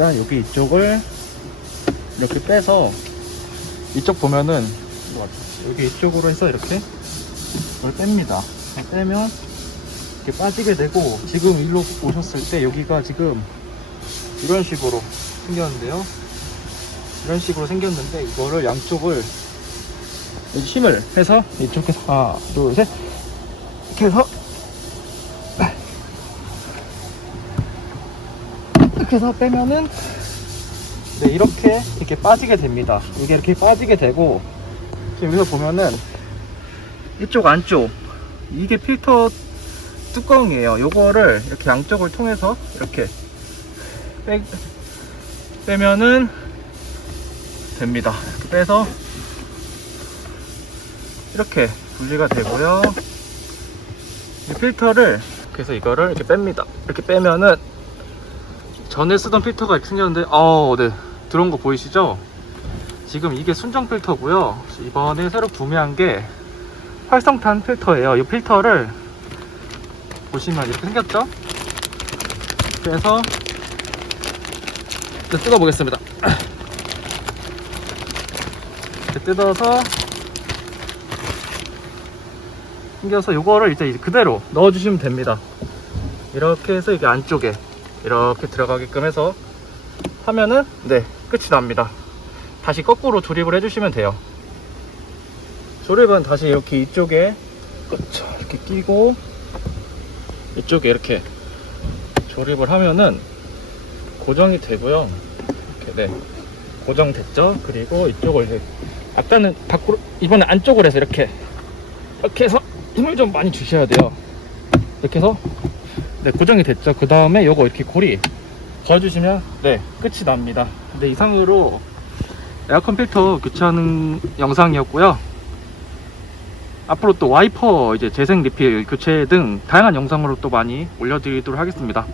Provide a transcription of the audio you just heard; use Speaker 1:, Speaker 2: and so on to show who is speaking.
Speaker 1: 여기 이쪽을 이렇게 빼서 이쪽 보면은 여기 이쪽으로 해서 이렇게 이걸 뺍니다. 빼면 이렇게 빠지게 되고 지금 일로 오셨을 때 여기가 지금 이런 식으로 생겼는데요. 이런 식으로 생겼는데 이거를 양쪽을 힘을 해서 이쪽에서 하나 둘셋 이렇게 해서 이렇게 해서 빼면은 네 이렇게 이렇게 빠지게 됩니다. 이게 이렇게 빠지게 되고 지금 여기서 보면은 이쪽 안쪽 이게 필터 뚜껑이에요. 요거를 이렇게 양쪽을 통해서 이렇게 빼, 빼면은 됩니다. 이렇게 빼서 이렇게 분리가 되고요. 이 필터를 그래서 이거를 이렇게 뺍니다. 이렇게 빼면은 전에 쓰던 필터가 이렇게 생겼는데 어, 네 들어온 거 보이시죠? 지금 이게 순정 필터고요 이번에 새로 구매한 게 활성탄 필터예요 이 필터를 보시면 이렇게 생겼죠? 그래서 이제 뜯어 보겠습니다 이렇게 뜯어서 생겨서 이거를 이제 그대로 넣어주시면 됩니다 이렇게 해서 이게 안쪽에 이렇게 들어가게끔 해서 하면은 네 끝이 납니다. 다시 거꾸로 조립을 해주시면 돼요. 조립은 다시 이렇게 이쪽에 이렇게 끼고 이쪽에 이렇게 조립을 하면은 고정이 되고요. 이렇게 네 고정됐죠? 그리고 이쪽을 이제 아까는 밖으로 이번에 안쪽으로 해서 이렇게 이렇게 해서 힘을 좀 많이 주셔야 돼요. 이렇게 해서 네 고정이 됐죠. 그 다음에 요거 이렇게 고리 걸어주시면 네. 끝이 납니다. 네 이상으로 에어컨 필터 교체하는 영상이었고요. 앞으로 또 와이퍼 이제 재생 리필 교체 등 다양한 영상으로 또 많이 올려드리도록 하겠습니다